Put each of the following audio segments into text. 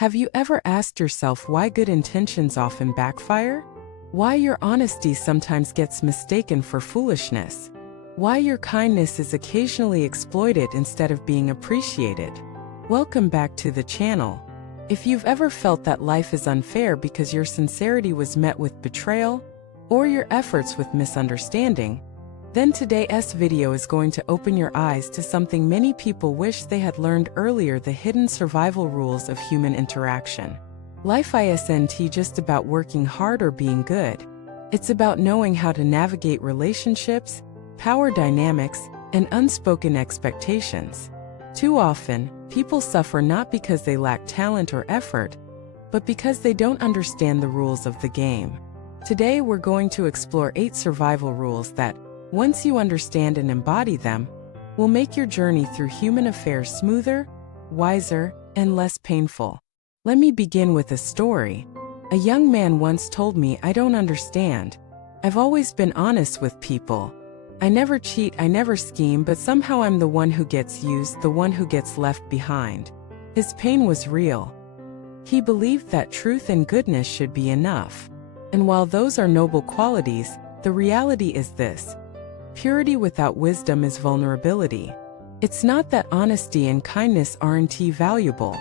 Have you ever asked yourself why good intentions often backfire? Why your honesty sometimes gets mistaken for foolishness? Why your kindness is occasionally exploited instead of being appreciated? Welcome back to the channel. If you've ever felt that life is unfair because your sincerity was met with betrayal, or your efforts with misunderstanding, then today's video is going to open your eyes to something many people wish they had learned earlier: the hidden survival rules of human interaction. Life isn't just about working hard or being good. It's about knowing how to navigate relationships, power dynamics, and unspoken expectations. Too often, people suffer not because they lack talent or effort, but because they don't understand the rules of the game. Today we're going to explore 8 survival rules that, once you understand and embody them, will make your journey through human affairs smoother, wiser, and less painful. Let me begin with a story. A young man once told me, "I don't understand. I've always been honest with people. I never cheat, I never scheme, but somehow I'm the one who gets used, the one who gets left behind." His pain was real. He believed that truth and goodness should be enough. And while those are noble qualities, the reality is this: purity without wisdom is vulnerability. It's not that honesty and kindness aren't valuable.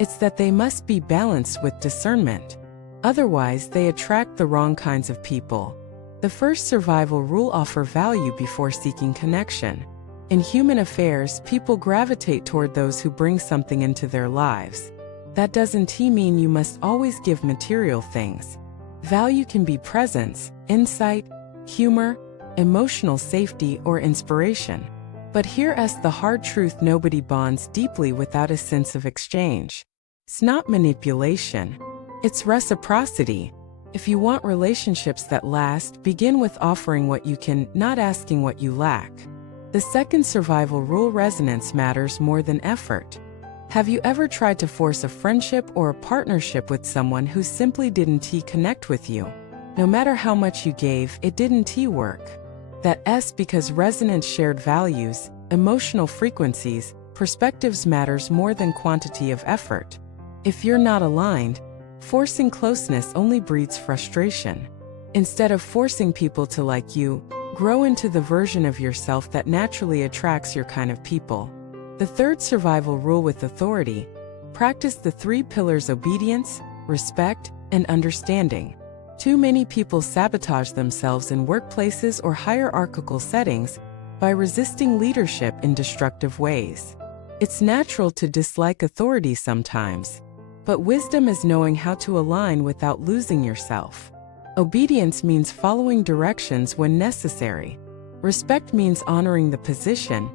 It's that they must be balanced with discernment. Otherwise, they attract the wrong kinds of people. The first survival rule: offer value before seeking connection. In human affairs, people gravitate toward those who bring something into their lives. That doesn't mean you must always give material things. Value can be presence, insight, humor, emotional safety, or inspiration. But here's the hard truth: nobody bonds deeply without a sense of exchange. It's not manipulation. It's reciprocity. If you want relationships that last, begin with offering what you can, not asking what you lack. The second survival rule: resonance matters more than effort. Have you ever tried to force a friendship or a partnership with someone who simply didn't connect with you? No matter how much you gave, it didn't work. That's because resonance, shared values, emotional frequencies, perspectives matters more than quantity of effort. If you're not aligned, forcing closeness only breeds frustration. Instead of forcing people to like you, grow into the version of yourself that naturally attracts your kind of people. The third survival rule: with authority, practice the 3 pillars: obedience, respect, and understanding. Too many people sabotage themselves in workplaces or hierarchical settings by resisting leadership in destructive ways. It's natural to dislike authority sometimes, but wisdom is knowing how to align without losing yourself. Obedience means following directions when necessary. Respect means honoring the position,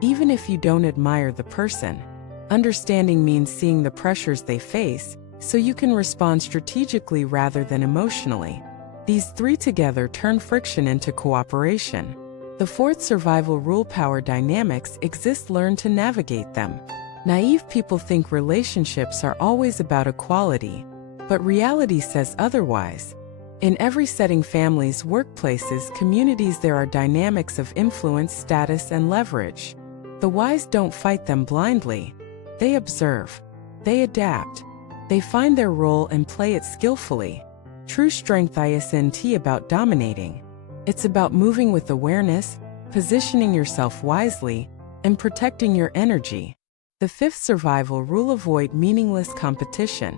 even if you don't admire the person. Understanding means seeing the pressures they face, so you can respond strategically rather than emotionally. These 3 together turn friction into cooperation. The fourth survival rule: power dynamics exist, learn to navigate them. Naive people think relationships are always about equality, but reality says otherwise. In every setting, families, workplaces, communities, there are dynamics of influence, status, and leverage. The wise don't fight them blindly. They observe. They adapt. They find their role and play it skillfully. True strength isn't about dominating. It's about moving with awareness, positioning yourself wisely, and protecting your energy. The fifth survival rule: avoid meaningless competition.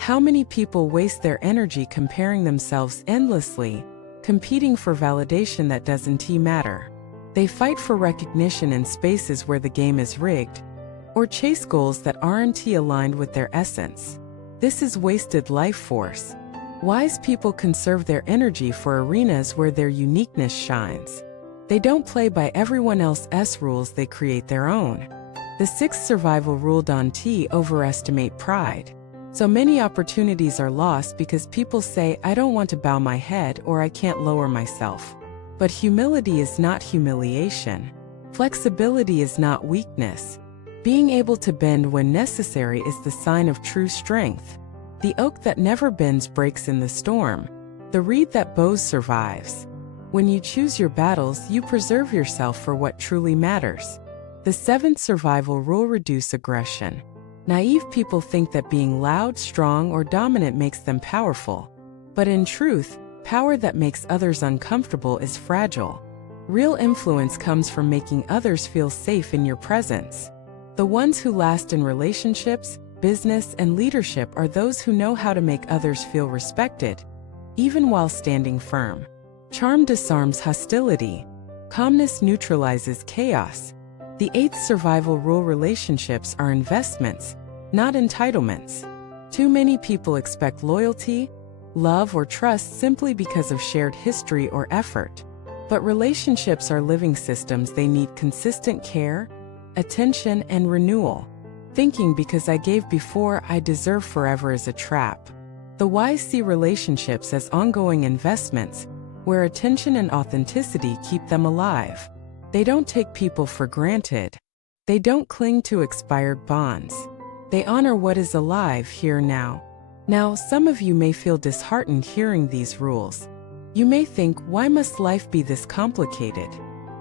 How many people waste their energy comparing themselves endlessly, competing for validation that doesn't matter? They fight for recognition in spaces where the game is rigged, or chase goals that aren't aligned with their essence. This is wasted life force. Wise people conserve their energy for arenas where their uniqueness shines. They don't play by everyone else's rules, they create their own. The sixth survival rule: don't overestimate pride. So many opportunities are lost because people say, "I don't want to bow my head," or "I can't lower myself." But humility is not humiliation. Flexibility is not weakness. Being able to bend when necessary is the sign of true strength. The oak that never bends breaks in the storm. The reed that bows survives. When you choose your battles, you preserve yourself for what truly matters. The seventh survival rule: reduce aggression. Naive people think that being loud, strong, or dominant makes them powerful. But in truth, power that makes others uncomfortable is fragile. Real influence comes from making others feel safe in your presence. The ones who last in relationships, business, and leadership are those who know how to make others feel respected, even while standing firm. Charm disarms hostility. Calmness neutralizes chaos. The eighth survival rule: relationships are investments, not entitlements. Too many people expect loyalty, love, or trust simply because of shared history or effort. But relationships are living systems. They need consistent care, attention, and renewal. Thinking because I gave before I deserve forever is a trap. The wise see relationships as ongoing investments, where attention and authenticity keep them alive. They don't take people for granted. They don't cling to expired bonds. They honor what is alive here now. Now, some of you may feel disheartened hearing these rules. You may think, why must life be this complicated?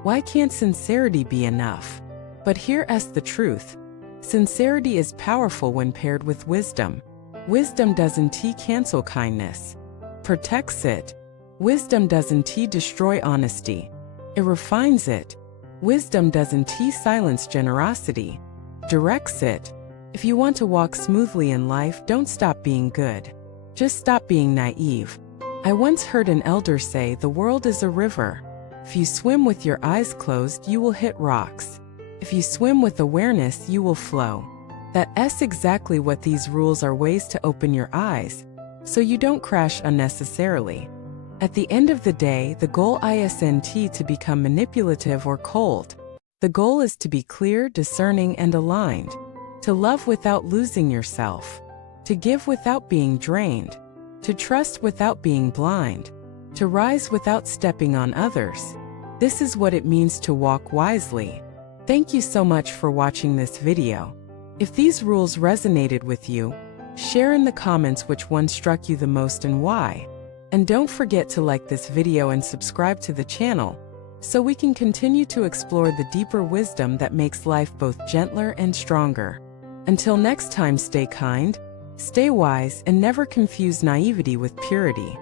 Why can't sincerity be enough? But here's the truth. Sincerity is powerful when paired with wisdom. Wisdom doesn't cancel kindness. Protects it. Wisdom doesn't destroy honesty. It refines it. Wisdom doesn't silence generosity. Directs it. If you want to walk smoothly in life, don't stop being good. Just stop being naive. I once heard an elder say, the world is a river. If you swim with your eyes closed, you will hit rocks. If you swim with awareness, you will flow. That's exactly what these rules are: ways to open your eyes, so you don't crash unnecessarily. At the end of the day, the goal isn't to become manipulative or cold. The goal is to be clear, discerning, and aligned. To love without losing yourself. To give without being drained. To trust without being blind. To rise without stepping on others. This is what it means to walk wisely. Thank you so much for watching this video. If these rules resonated with you, share in the comments which one struck you the most and why. And don't forget to like this video and subscribe to the channel, so we can continue to explore the deeper wisdom that makes life both gentler and stronger. Until next time, stay kind, stay wise, and never confuse naivety with purity.